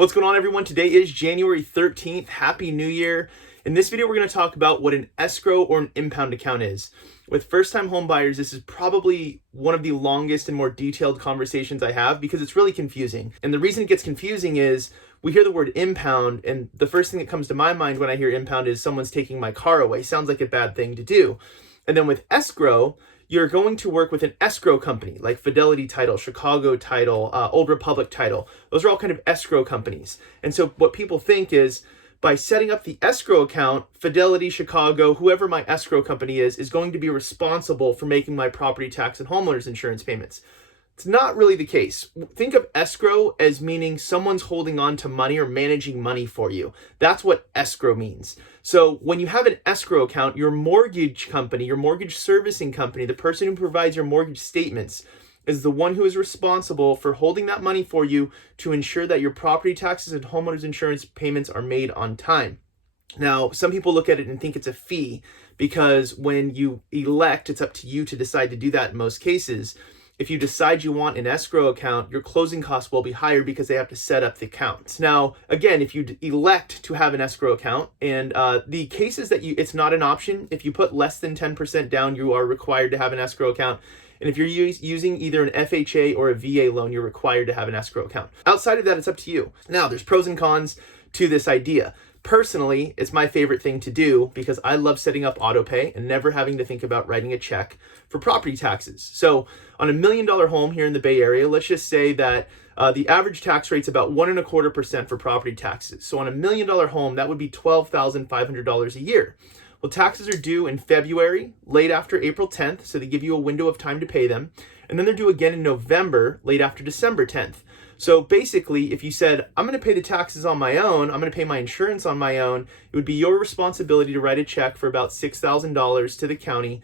What's going on, everyone? Today is January 13th. Happy New Year. In this video, we're going to talk about what an escrow or an impound account is. With first-time home buyers, this is probably one of the longest and more detailed conversations I have because it's really confusing. And the reason it gets confusing is we hear the word impound, and the first thing that comes to my mind when I hear impound is someone's taking my car away. Sounds like a bad thing to do. And then with escrow, you're going to work with an escrow company like Fidelity Title, Chicago Title, Old Republic Title. Those are all kind of escrow companies. And so what people think is by setting up the escrow account, Fidelity, Chicago, whoever my escrow company is going to be responsible for making my property tax and homeowners insurance payments. It's not really the case. Think of escrow as meaning someone's holding on to money or managing money for you. That's what escrow means. So when you have an escrow account, your mortgage company, your mortgage servicing company, the person who provides your mortgage statements is the one who is responsible for holding that money for you to ensure that your property taxes and homeowners insurance payments are made on time. Now, some people look at it and think it's a fee because when you elect, it's up to you to decide to do that in most cases. If you decide you want an escrow account, your closing costs will be higher because they have to set up the account. Now, again, if you elect to have an escrow account, and the cases that it's not an option, if you put less than 10% down, you are required to have an escrow account. And if you're using either an FHA or a VA loan, you're required to have an escrow account. Outside of that, it's up to you. Now, there's pros and cons to this idea. Personally, it's my favorite thing to do because I love setting up auto pay and never having to think about writing a check for property taxes. So on $1 million home here in the Bay Area, let's just say that the average tax rate's about 1.25% for property taxes. So on $1 million home, that would be $12,500 a year. Well, taxes are due in February, late after April 10th, so they give you a window of time to pay them. And then they're due again in November, late after December 10th. So basically, if you said, I'm going to pay the taxes on my own, I'm going to pay my insurance on my own, it would be your responsibility to write a check for about $6,000 to the county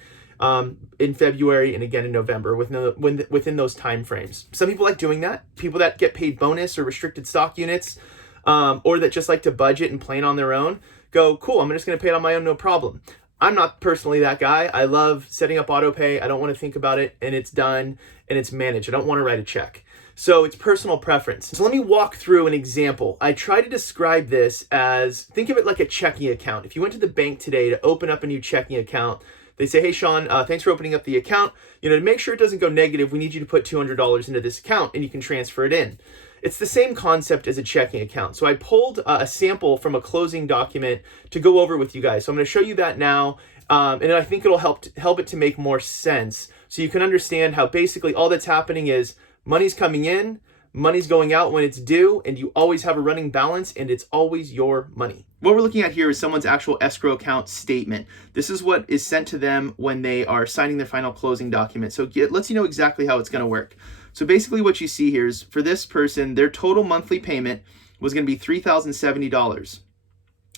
in February and again in November within those time frames. Some people like doing that. People that get paid bonus or restricted stock units or that just like to budget and plan on their own go, cool, I'm just going to pay it on my own, no problem. I'm not personally that guy. I love setting up auto pay. I don't want to think about it, and it's done and it's managed. I don't want to write a check. So it's personal preference. So let me walk through an example. I try to describe this as, think of it like a checking account. If you went to the bank today to open up a new checking account, they say, hey, Sean, thanks for opening up the account. To make sure it doesn't go negative, we need you to put $200 into this account and you can transfer it in. It's the same concept as a checking account. So I pulled a sample from a closing document to go over with you guys. So I'm going to show you that now. And I think it'll help it to make more sense so you can understand how basically all that's happening is money's coming in, money's going out when it's due, and you always have a running balance, and it's always your money. What we're looking at here is someone's actual escrow account statement. This is what is sent to them when they are signing their final closing document. So it lets you know exactly how it's going to work. So basically what you see here is for this person, their total monthly payment was going to be $3,070,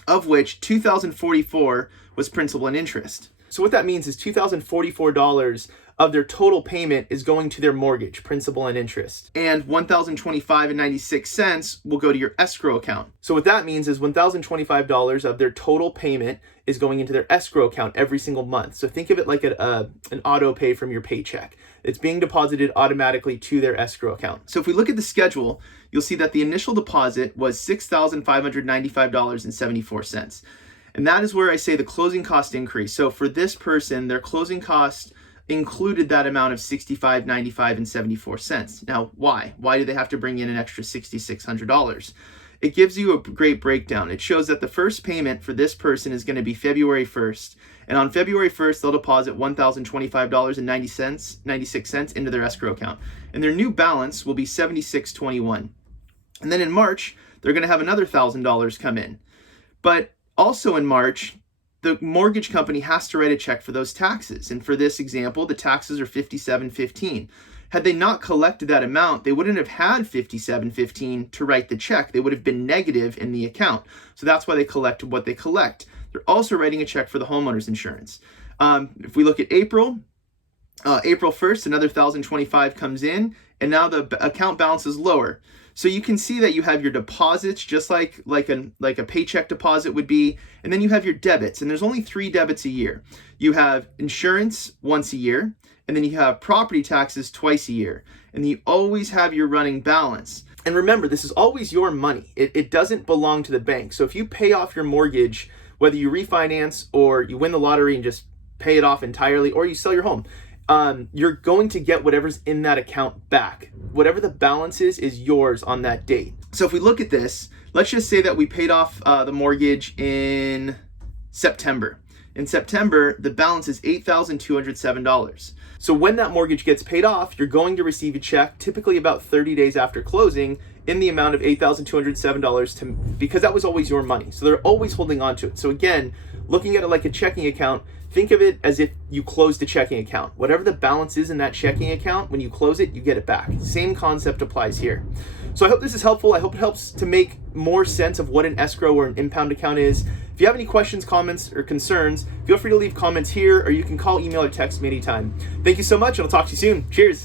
of which $2,044 was principal and interest. So what that means is $2,044 of their total payment is going to their mortgage, principal and interest. And $1,025.96 will go to your escrow account. So what that means is $1,025 of their total payment is going into their escrow account every single month. So think of it like an auto pay from your paycheck. It's being deposited automatically to their escrow account. So if we look at the schedule, you'll see that the initial deposit was $6,595.74. And that is where I say the closing cost increase. So for this person, their closing cost included that amount of $65.95.74. Now, why? Why do they have to bring in an extra $6,600? It gives you a great breakdown. It shows that the first payment for this person is going to be February 1st. And on February 1st, they'll deposit $1,025.96 into their escrow account. And their new balance will be $76.21. And then in March, they're going to have another $1,000 come in. But also in March, the mortgage company has to write a check for those taxes. And for this example, the taxes are $57.15. Had they not collected that amount, they wouldn't have had $57.15 to write the check. They would have been negative in the account. So that's why they collect what they collect. They're also writing a check for the homeowner's insurance. If we look at April 1st, another $1,025 comes in, and now the account balance is lower. So you can see that you have your deposits just like a paycheck deposit would be, and then you have your debits, and there's only 3 debits a year. You have insurance once a year, and then you have property taxes twice a year, and you always have your running balance. And remember, this is always your money. It doesn't belong to the bank. So if you pay off your mortgage, whether you refinance or you win the lottery and just pay it off entirely, or you sell your home, you're going to get whatever's in that account back. Whatever the balance is yours on that date. So if we look at this, let's just say that we paid off the mortgage in September. In September, the balance is $8,207. So when that mortgage gets paid off, you're going to receive a check, typically about 30 days after closing, in the amount of $8,207 because that was always your money. So they're always holding on to it. So again, looking at it like a checking account, think of it as if you closed a checking account. Whatever the balance is in that checking account, when you close it, you get it back. Same concept applies here. So I hope this is helpful. I hope it helps to make more sense of what an escrow or an impound account is. If you have any questions, comments, or concerns, feel free to leave comments here, or you can call, email, or text me anytime. Thank you so much, and I'll talk to you soon. Cheers.